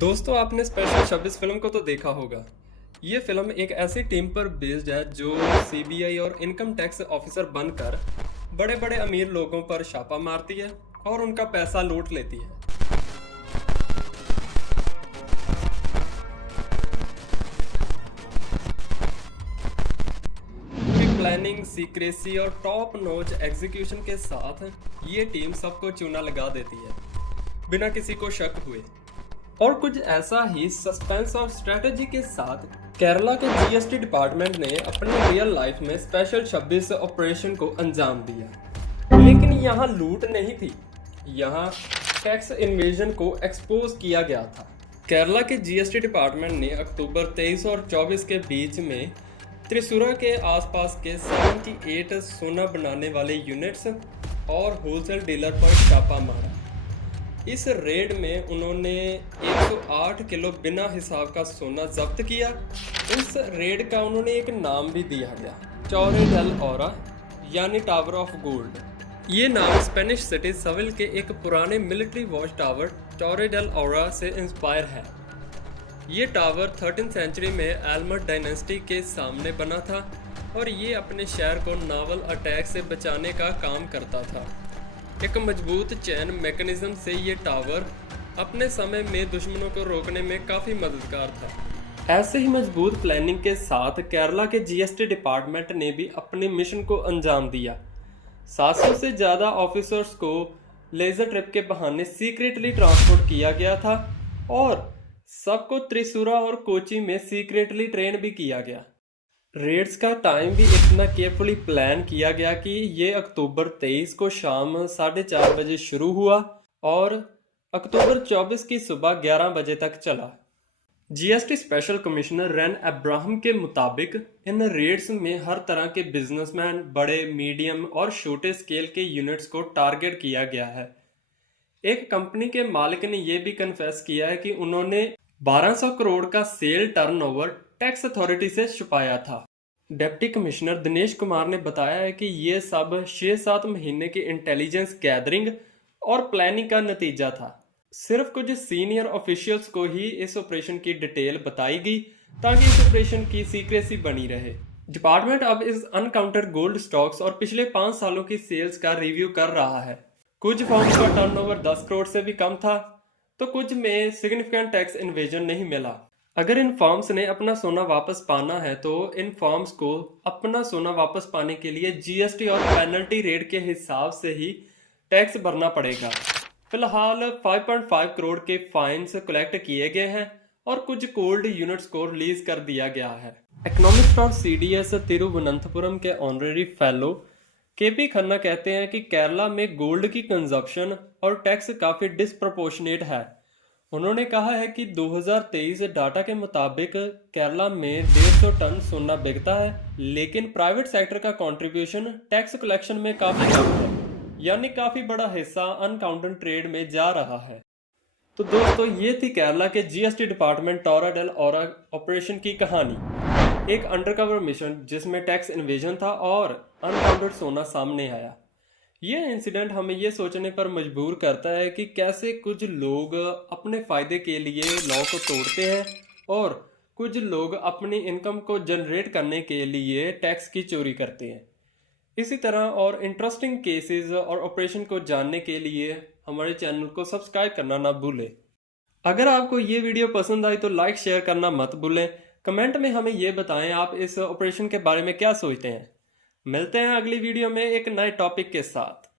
दोस्तों आपने special 26 film को तो देखा होगा। ये फिल्म एक ऐसी टीम पर बेस्ड है जो सीबीआई और इनकम टैक्स ऑफिसर बनकर बड़े बड़े अमीर लोगों पर छापा मारती है और उनका पैसा लूट लेती है। पूरी प्लानिंग, सीक्रेसी और टॉप नॉच एग्जीक्यूशन के साथ ये टीम सबको चूना लगा देती है बिना किसी को शक हुए। और कुछ ऐसा ही सस्पेंस और स्ट्रेटजी के साथ केरला के जीएसटी डिपार्टमेंट ने अपनी रियल लाइफ में स्पेशल 26 ऑपरेशन को अंजाम दिया। लेकिन यहाँ लूट नहीं थी, यहाँ टैक्स इन्वेजन को एक्सपोज किया गया था। केरला के जीएसटी डिपार्टमेंट ने अक्टूबर 23 और 24 के बीच में त्रिशूरा के आसपास के 78 सोना बनाने वाले यूनिट्स और होलसेल डीलर पर छापा मारा। इस रेड में उन्होंने 108 किलो बिना हिसाब का सोना जब्त किया। इस रेड का उन्होंने एक नाम भी दिया गया, टॉरे डेल ओरा, यानी टावर ऑफ गोल्ड। ये नाम स्पेनिश सिटी सविल के एक पुराने military watch tower Torre del Oro से इंस्पायर है। ये टावर 13th सेंचुरी में एल्मर डायनेस्टी के सामने बना था और ये अपने शहर को नावल अटैक से बचाने का काम करता था। एक मजबूत चैन मैकेनिज्म से ये टावर अपने समय में दुश्मनों को रोकने में काफ़ी मददगार था। ऐसे ही मजबूत प्लानिंग के साथ केरला के जीएसटी डिपार्टमेंट ने भी अपने मिशन को अंजाम दिया। 700 से ज़्यादा ऑफिसर्स को लेज़र ट्रिप के बहाने सीक्रेटली ट्रांसपोर्ट किया गया था और सबको त्रिशूरा और कोची में सीक्रेटली ट्रेन भी किया गया। रेड्स का टाइम भी इतना केयरफुली प्लान किया गया कि ये अक्टूबर 23 को शाम 4:30 बजे शुरू हुआ और अक्टूबर 24 की सुबह 11 बजे तक चला। GST special commissioner rain Abraham के मुताबिक इन रेड्स में हर तरह के बिजनेसमैन, बड़े, मीडियम और छोटे स्केल के यूनिट्स को टारगेट किया गया है। एक कंपनी के मालिक ने यह भी कन्फेस किया है कि उन्होंने 1200 करोड़ का सेल टर्नओवर टैक्स अथॉरिटी से छुपाया था। डिप्टी कमिश्नर दिनेश कुमार ने बताया है कि ये सब 6-7 महीने की इंटेलिजेंस गैदरिंग और प्लानिंग का नतीजा था। सिर्फ कुछ सीनियर ऑफिशियल्स को ही इस ऑपरेशन की डिटेल बताई गई ताकि इस ऑपरेशन की सीक्रेसी बनी रहे। डिपार्टमेंट अब इस अनकाउंटेड गोल्ड स्टॉक्स और पिछले 5 सालों की सेल्स का रिव्यू कर रहा है। कुछ फर्म्स का टर्नओवर 10 करोड़ से भी कम था तो कुछ में सिग्निफिकेंट टैक्स इन्वेजन नहीं मिला। अगर इन फर्म्स ने अपना सोना वापस पाना है तो इन फर्म्स को अपना सोना वापस पाने के लिए जीएसटी और पेनल्टी रेट के हिसाब से ही टैक्स भरना पड़ेगा। फिलहाल 5.5 करोड़ के फाइन्स कलेक्ट किए गए हैं और कुछ कोल्ड यूनिट्स को रिलीज कर दिया गया है। इकोनॉमिक्स और सीडीएस तिरुवनंतपुरम के ऑनरेरी फेलो केपी खन्ना कहते हैं कि केरला में गोल्ड की कंजप्शन और टैक्स काफी डिस्प्रपोर्शनेट है। उन्होंने कहा है कि 2023 डाटा के मुताबिक केरला में 150 टन सोना बिकता है, लेकिन प्राइवेट सेक्टर का कंट्रीब्यूशन टैक्स कलेक्शन में काफी कम है, यानी काफी बड़ा हिस्सा अनकाउंटेड ट्रेड में जा रहा है। तो दोस्तों ये थी केरला के जीएसटी डिपार्टमेंट टॉरा डेल ओरा ऑपरेशन की कहानी। एक अंडरकवर मिशन जिसमें टैक्स इन्वेजन था और अनकाउंटेड सोना सामने आया। ये इंसिडेंट हमें ये सोचने पर मजबूर करता है कि कैसे कुछ लोग अपने फ़ायदे के लिए लॉ को तोड़ते हैं और कुछ लोग अपनी इनकम को जनरेट करने के लिए टैक्स की चोरी करते हैं। इसी तरह और इंटरेस्टिंग केसेस और ऑपरेशन को जानने के लिए हमारे चैनल को सब्सक्राइब करना ना भूलें। अगर आपको ये वीडियो पसंद आई तो लाइक शेयर करना मत भूलें। कमेंट में हमें ये बताएं आप इस ऑपरेशन के बारे में क्या सोचते हैं। मिलते हैं अगली वीडियो में एक नए टॉपिक के साथ।